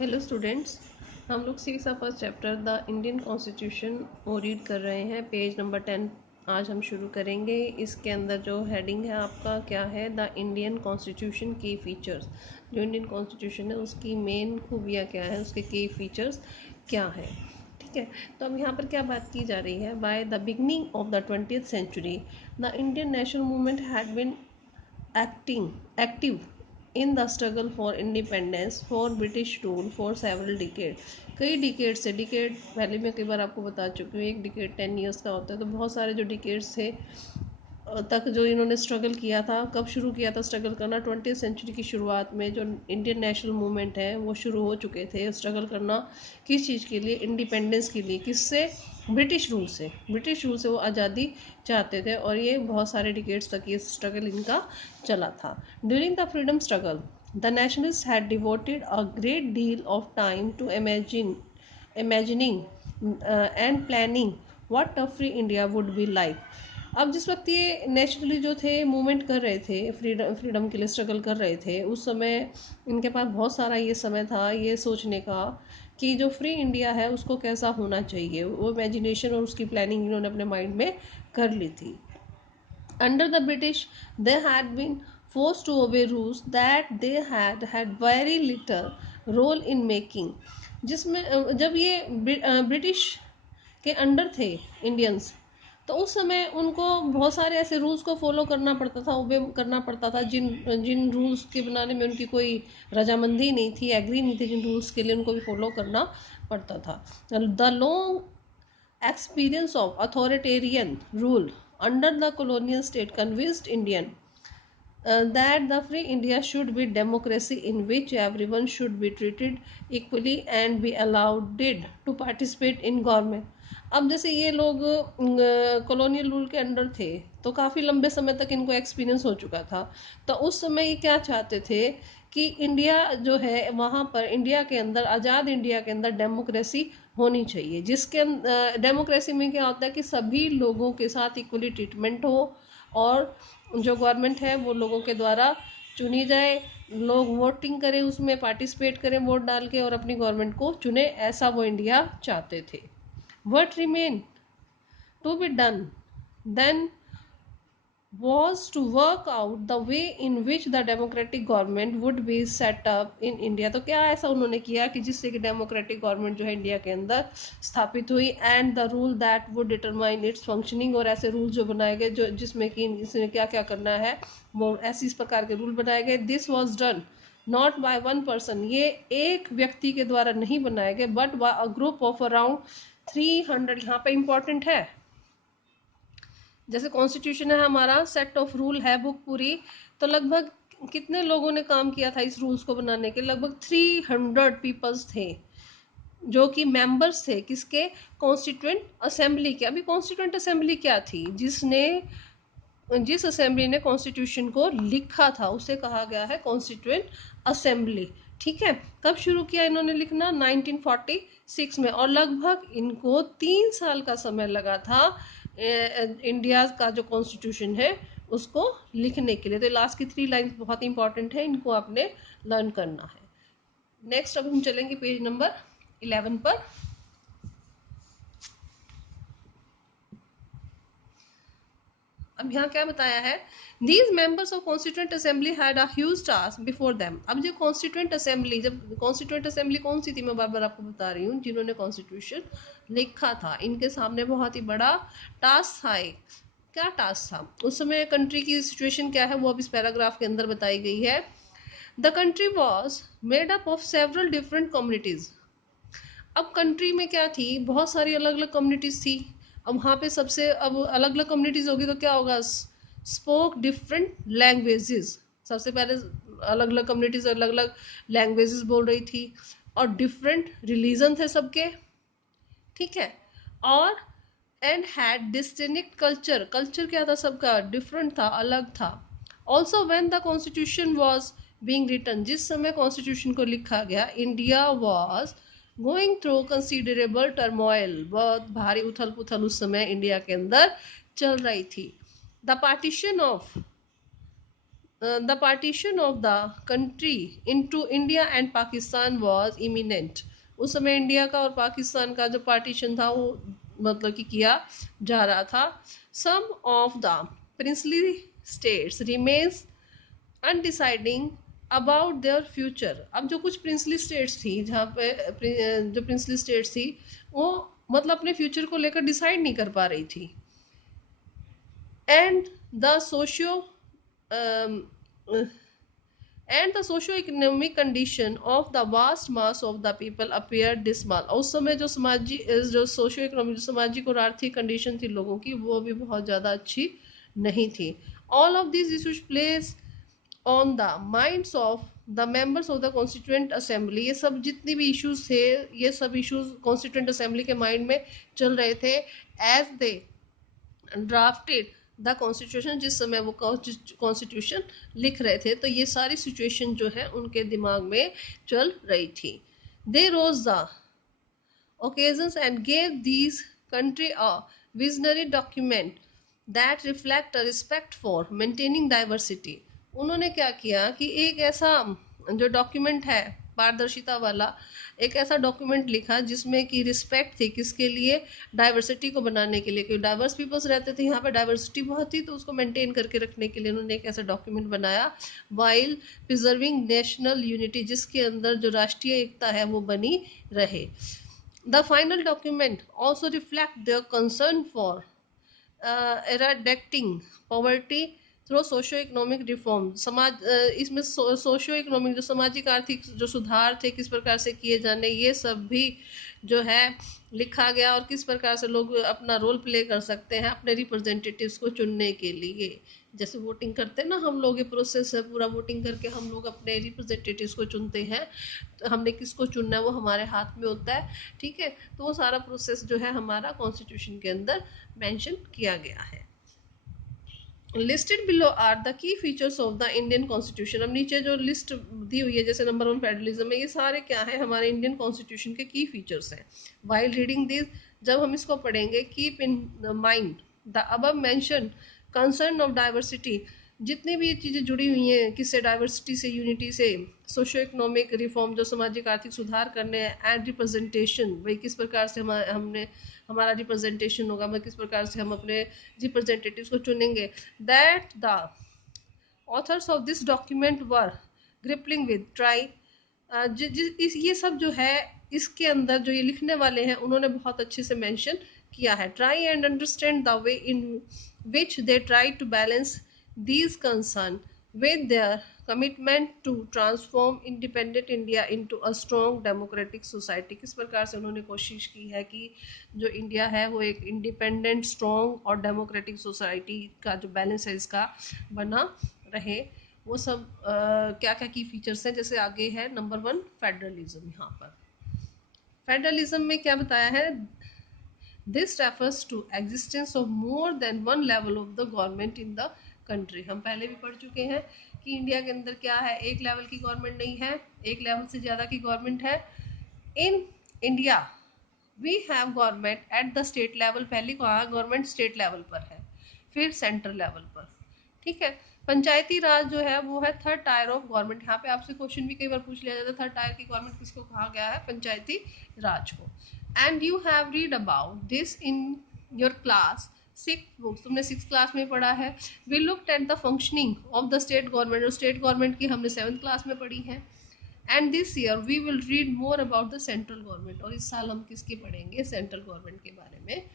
Hello students, हम लोग series का first chapter the Indian constitution वो रीड कर रहे हैं। पेज नंबर 10 आज हम शुरू करेंगे। इसके अंदर जो हेडिंग है आपका क्या है, द इंडियन कॉन्स्टिट्यूशन की फीचर्स। जो इंडियन कॉन्स्टिट्यूशन है उसकी मेन खूबियाँ क्या है, उसके की फीचर्स क्या है। ठीक है, तो अब यहाँ पर क्या बात की जा रही है। By the beginning of the 20th century the Indian national movement had been active in the struggle for independence for British rule for several decades। कई डिकेड से डिकेड पहले मैं कई बार आपको बता चुकी हूँ, एक डिकेड 10 years का होता है, तो बहुत सारे जो डिकेड्स थे तक जो इन्होंने स्ट्रगल किया था। कब शुरू किया था स्ट्रगल करना? 20th सेंचुरी की शुरुआत में जो इंडियन नेशनल मूवमेंट है वो शुरू हो चुके थे स्ट्रगल करना। किस चीज़ के लिए? इंडिपेंडेंस के लिए। किससे? ब्रिटिश रूल से। ब्रिटिश रूल से वो आज़ादी चाहते थे और ये बहुत सारे डिकेड्स तक ये स्ट्रगल इनका चला था। During the freedom struggle the nationalist had devoted a great deal of time to imagining and planning what a free India would be like। अब जिस वक्त ये नेचुरली जो थे मूवमेंट कर रहे थे, फ्रीडम के लिए स्ट्रगल कर रहे थे, उस समय इनके पास बहुत सारा ये समय था ये सोचने का कि जो फ्री इंडिया है उसको कैसा होना चाहिए। वो इमेजिनेशन और उसकी प्लानिंग इन्होंने अपने माइंड में कर ली थी। Under the British, they had been forced to obey rules that they had very little role in making। जिसमें जब ये ब्रिटिश के अंडर थे इंडियंस, तो उस समय उनको बहुत सारे ऐसे रूल्स को फॉलो करना पड़ता था, ओबे करना पड़ता था, जिन जिन रूल्स के बनाने में उनकी कोई रजामंदी नहीं थी, एग्री नहीं थी, जिन रूल्स के लिए उनको भी फॉलो करना पड़ता था। The long experience of authoritarian rule under the colonial state convinced Indian that the free India should be democracy in which everyone should be treated equally and be allowed to participate in government। अब जैसे ये लोग colonial rule के under थे तो काफ़ी लंबे समय तक इनको एक्सपीरियंस हो चुका था। तो उस समय ये क्या चाहते थे कि इंडिया जो है वहाँ पर इंडिया के अंदर, आज़ाद इंडिया के अंदर डेमोक्रेसी होनी चाहिए, जिसके डेमोक्रेसी में क्या होता है कि सभी लोगों के साथ इक्वली ट्रीटमेंट हो और जो गवर्नमेंट है वो लोगों के द्वारा चुनी जाए, लोग वोटिंग करें, उसमें पार्टिसिपेट करें वोट डाल के और अपनी गवर्नमेंट को चुने। ऐसा वो इंडिया चाहते थे। What remained to be done then was to work out the way in which the democratic government would be set up in India। तो क्या ऐसा उन्होंने किया कि जिससे कि डेमोक्रेटिक गवर्नमेंट जो है इंडिया के अंदर स्थापित हुई, and the rule that would determine its functioning. और ऐसे रूल जो बनाए गए जो जिसमें कि इसने क्या क्या करना है, वो ऐसी इस प्रकार के रूल बनाए गए। This was done not by one person, ये एक व्यक्ति के द्वारा नहीं बनाए गए, but by a group of around 300। यहाँ पे इंपॉर्टेंट है, जैसे कॉन्स्टिट्यूशन है हमारा, सेट ऑफ रूल है बुक पूरी, तो लगभग कितने लोगों ने काम किया था इस रूल्स को बनाने के? लगभग 300 पीपल्स थे जो कि मेंबर्स थे किसके? कॉन्स्टिट्यूएंट असेंबली के। अभी कॉन्स्टिट्यूएंट असेंबली क्या थी? जिस असेंबली ने कॉन्स्टिट्यूशन को लिखा था उसे कहा गया है कॉन्स्टिट्यूएंट असेंबली। ठीक है, कब शुरू किया इन्होंने लिखना? 1946 में, और लगभग इनको 3 साल का समय लगा था इंडिया का जो कॉन्स्टिट्यूशन है उसको लिखने के लिए। तो लास्ट की 3 लाइन बहुत इंपॉर्टेंट है, इनको आपने लर्न करना है। नेक्स्ट अब हम चलेंगे पेज नंबर 11 पर। अब यहाँ क्या बताया है? These members of constituent assembly had a huge task before them. अब जो कॉन्स्टिट्यूएंट असेंबली, जब कॉन्स्टिट्यूएंट असेंबली कौन सी थी, मैं बार बार आपको बता रही हूँ, जिन्होंने कॉन्स्टिट्यूशन लिखा था, इनके सामने बहुत ही बड़ा टास्क था। क्या टास्क था उस समय? कंट्री की सिचुएशन क्या है वो अब इस पैराग्राफ के अंदर बताई गई है। The country was made up of several different communities. अब कंट्री में क्या थी? बहुत सारी अलग अलग कम्युनिटीज थी। अब वहाँ पे सबसे, अब अलग अलग कम्युनिटीज होगी तो क्या होगा? Spoke different languages. सबसे पहले अलग अलग कम्युनिटीज अलग अलग लैंग्वेजेस बोल रही थी, और डिफरेंट रिलीजन थे सबके। ठीक है, और and had distinct culture. Culture क्या था सबका? डिफरेंट था, अलग था। Also when the constitution was being written, जिस समय कॉन्स्टिट्यूशन को लिखा गया, India was going through considerable turmoil. बहुत भारी उथल पुथल उस समय इंडिया के अंदर चल रही थी। The partition of the partition of the country into India and Pakistan was imminent. उस समय इंडिया का और पाकिस्तान का जो पार्टीशन था वो मतलब कि किया जा रहा था. Some of the princely states remains undeciding about their future. अब जो कुछ प्रिंसली स्टेट्स थी जहाँ पे जो प्रिंसली स्टेट्स थी वो मतलब अपने फ्यूचर को लेकर डिसाइड नहीं कर पा रही थी. And the socio um, uh, and the socio-economic condition of the vast mass of the people appeared dismal. और उस समय जो सोशियो इकोनॉमिक जो सामाजिक और आर्थिक कंडीशन थी लोगों की वो भी बहुत ज़्यादा अच्छी नहीं थी. All of this issues place on the minds of the members of the constituent assembly. ये सब जितने भी इश्यूज थे ये सब इश्यूज कॉन्स्टिट्यूएंट असेंबली के माइंड में चल रहे थे as they drafted the constitution. जिस समय वो कॉन्स्टिट्यूशन लिख रहे थे तो ये सारी सिचुएशन जो है उनके दिमाग में चल रही थी. दे रोज the occasions and gave these country a visionary document that reflect a respect for maintaining diversity. उन्होंने क्या किया कि एक ऐसा जो डॉक्यूमेंट है पारदर्शिता वाला एक ऐसा डॉक्यूमेंट लिखा जिसमें कि रिस्पेक्ट थी किसके लिए, डाइवर्सिटी को बनाने के लिए. क्योंकि डाइवर्स पीपल्स रहते थे यहाँ पे डाइवर्सिटी बहुत थी तो उसको मेंटेन करके रखने के लिए उन्होंने एक ऐसा डॉक्यूमेंट बनाया वाइल प्रिजर्विंग नेशनल यूनिटी जिसके अंदर जो राष्ट्रीय एकता है वो बनी रहे. The final document also reflects their concern for eradicating poverty through socio economic reform. इसमें सोशो इकोनॉमिक जो सामाजिक आर्थिक जो सुधार थे किस प्रकार से किए जाने ये सब भी जो है लिखा गया और किस प्रकार से लोग अपना रोल प्ले कर सकते हैं अपने रिप्रेजेंटेटिव्स को चुनने के लिए. जैसे वोटिंग करते हैं ना हम लोग, ये प्रोसेस है पूरा वोटिंग करके हम लोग अपने रिप्रेजेंटेटिव्स को चुनते हैं. तो हमने किसको चुनना है वो हमारे हाथ में होता है. ठीक है, तो वो सारा प्रोसेस जो है हमारा कॉन्स्टिट्यूशन के अंदर मेंशन किया गया है. Listed below are the key features of the Indian constitution. अब नीचे जो लिस्ट दी हुई है जैसे नंबर 1 फेडरलिज्म है, ये सारे क्या है हमारे इंडियन कॉन्स्टिट्यूशन के की फीचर्स हैं. वाइल रीडिंग दिस, जब हम इसको पढ़ेंगे, keep in mind the above mention concern of diversity. जितनी भी ये चीज़ें जुड़ी हुई हैं किससे, डाइवर्सिटी से, यूनिटी से, सोशो इकोनॉमिक रिफॉर्म जो सामाजिक आर्थिक सुधार करने हैं, एंड रिप्रेजेंटेशन भाई किस प्रकार से हमने हमारा रिप्रेजेंटेशन होगा, मैं किस प्रकार से हम अपने रिप्रेजेंटेटिव्स को चुनेंगे. That the author's of this document were gripping with try. ये सब जो है इसके अंदर जो ये लिखने वाले हैं उन्होंने बहुत अच्छे से मेंशन किया है. Try and understand the way in which they try to balance these concern with their commitment to transform independent India into a strong democratic society. किस प्रकार से उन्होंने कोशिश की है कि जो इंडिया है वो एक इंडिपेंडेंट, स्ट्रॉन्ग और डेमोक्रेटिक सोसाइटी का जो बैलेंस है इसका बना रहे. वो सब क्या क्या की फीचर्स हैं. जैसे आगे है नंबर 1 फेडरलिज्म. यहाँ पर फेडरलिज्म में क्या बताया है, this refers to existence of more than one level of the government in the country. हम पहले भी पढ़ चुके हैं कि इंडिया के अंदर क्या है, एक लेवल की गवर्नमेंट नहीं है, एक लेवल से ज़्यादा की गवर्नमेंट है. In India we have government at the state level. पहली कहा गवर्नमेंट स्टेट लेवल पर है, फिर सेंट्रल लेवल पर. ठीक है, पंचायती राज जो है वो है थर्ड टायर ऑफ गवर्नमेंट. यहाँ पे आपसे क्वेश्चन भी कई बार पूछ लिया जाता है थर्ड टायर की गवर्नमेंट किसको कहा गया है, पंचायती राज को. And you have read about this in your class 6 books. तुमने 6 क्लास में पढ़ा है. We looked at the functioning of the state government. और स्टेट गवर्नमेंट की हमने 7th क्लास में पढ़ी है. And this year we will read more about the central government. और इस साल हम किसकी पढ़ेंगे, सेंट्रल गवर्नमेंट के बारे में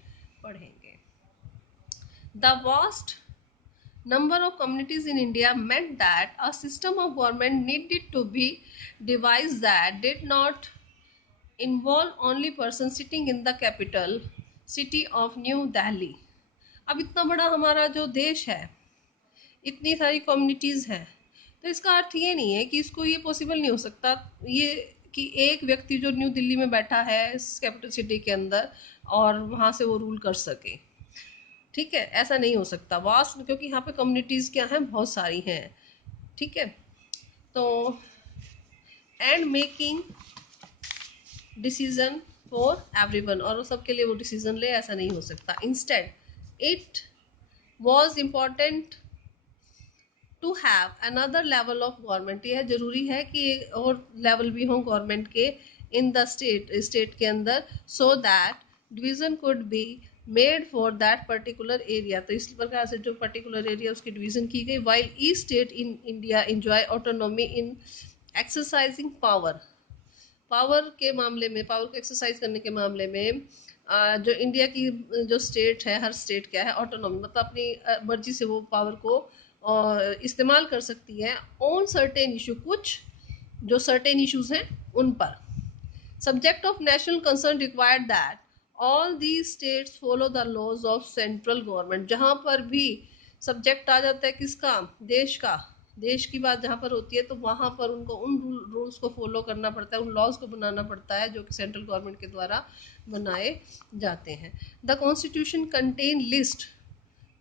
पढ़ेंगे. The vast number of communities in India meant that a system of government needed to be devised that did not involve only person sitting in the capital city of New Delhi. अब इतना बड़ा हमारा जो देश है, इतनी सारी communities हैं, तो इसका अर्थ ये नहीं है कि इसको ये पॉसिबल नहीं हो सकता ये कि एक व्यक्ति जो न्यू दिल्ली में बैठा है कैपिटल सिटी के अंदर और वहाँ से वो रूल कर सके. ठीक है, ऐसा नहीं हो सकता वास्ट, क्योंकि यहाँ पे कम्युनिटीज़ क्या हैं, बहुत सारी हैं. ठीक है, तो and making decision for everyone, और सबके लिए वो डिसीजन ले, ऐसा नहीं हो सकता. Instead it was important to have another level of government, यह जरूरी है कि और लेवल भी हों गवर्नमेंट के इन द स्टेट के अंदर, so that division could be made for that particular area. तो इस प्रकार से जो पर्टिकुलर एरिया उसकी डिवीजन की गई। While each state in India enjoy autonomy in exercising power, power के मामले में, पावर को एक्सरसाइज करने के मामले में जो इंडिया की जो स्टेट है, हर स्टेट क्या है, ऑटोनॉमी, मतलब अपनी मर्जी से वो पावर को इस्तेमाल कर सकती है ऑन सर्टेन इशू, कुछ जो सर्टेन इश्यूज हैं उन पर। Subject of national concern required that all the states follow the laws of central government. जहाँ पर भी सब्जेक्ट आ जाता है किसका, देश का, देश की बात जहाँ पर होती है तो वहाँ पर उनको उन रूल्स को फॉलो करना पड़ता है, उन लॉज को बनाना पड़ता है जो कि सेंट्रल गवर्नमेंट के द्वारा बनाए जाते हैं। The constitution contain list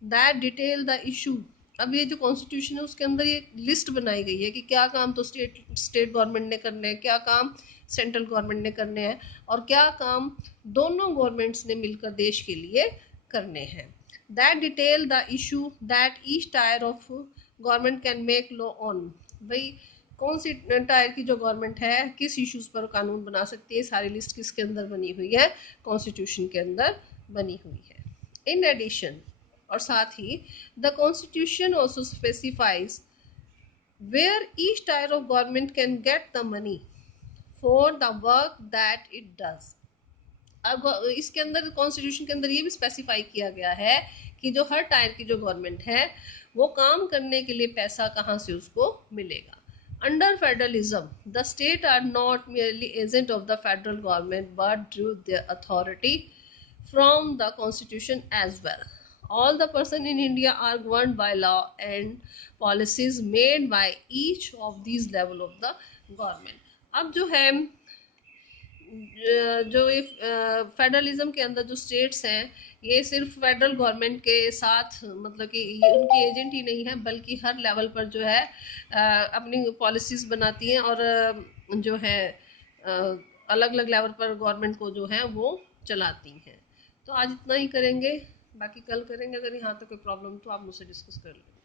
that detail the issue. अब ये जो कॉन्स्टिट्यूशन है उसके अंदर ये लिस्ट बनाई गई है कि क्या काम तो स्टेट गवर्नमेंट ने करने हैं, क्या काम सेंट्रल गवर्नमेंट ने करने हैं, और क्या काम दोनों गवर्नमेंट्स ने मिलकर देश के लिए करने हैं। That detail the issue that each tier of government can make law on. भाई कौन सी टायर की जो गवर्नमेंट है किस इश्यूज पर कानून बना सकती है, सारी लिस्ट किसके अंदर बनी हुई है, कॉन्स्टिट्यूशन के अंदर बनी हुई है। इन एडिशन, और साथ ही the constitution also specifies where each tier of government can get the money for the work that it does. अब इसके अंदर कॉन्स्टिट्यूशन के अंदर ये भी स्पेसिफाई किया गया है कि जो हर टायर की जो गवर्नमेंट है वो काम करने के लिए पैसा कहाँ से उसको मिलेगा। Under federalism the state are not merely agent of the federal government but due their authority from the constitution as well. All the person in India are governed by law and policies made by each of these level of the government. अब जो है जो ये federalism के अंदर जो states हैं ये सिर्फ फेडरल गवर्नमेंट के साथ, मतलब कि ये उनकी एजेंट ही नहीं है बल्कि हर लेवल पर जो है अपनी पॉलिसीज बनाती हैं और जो है अलग अलग लेवल पर गवर्नमेंट को जो है वो चलाती हैं। तो आज इतना ही करेंगे, बाकी कल करेंगे। अगर यहाँ तक कोई प्रॉब्लम तो आप मुझसे डिस्कस कर लें।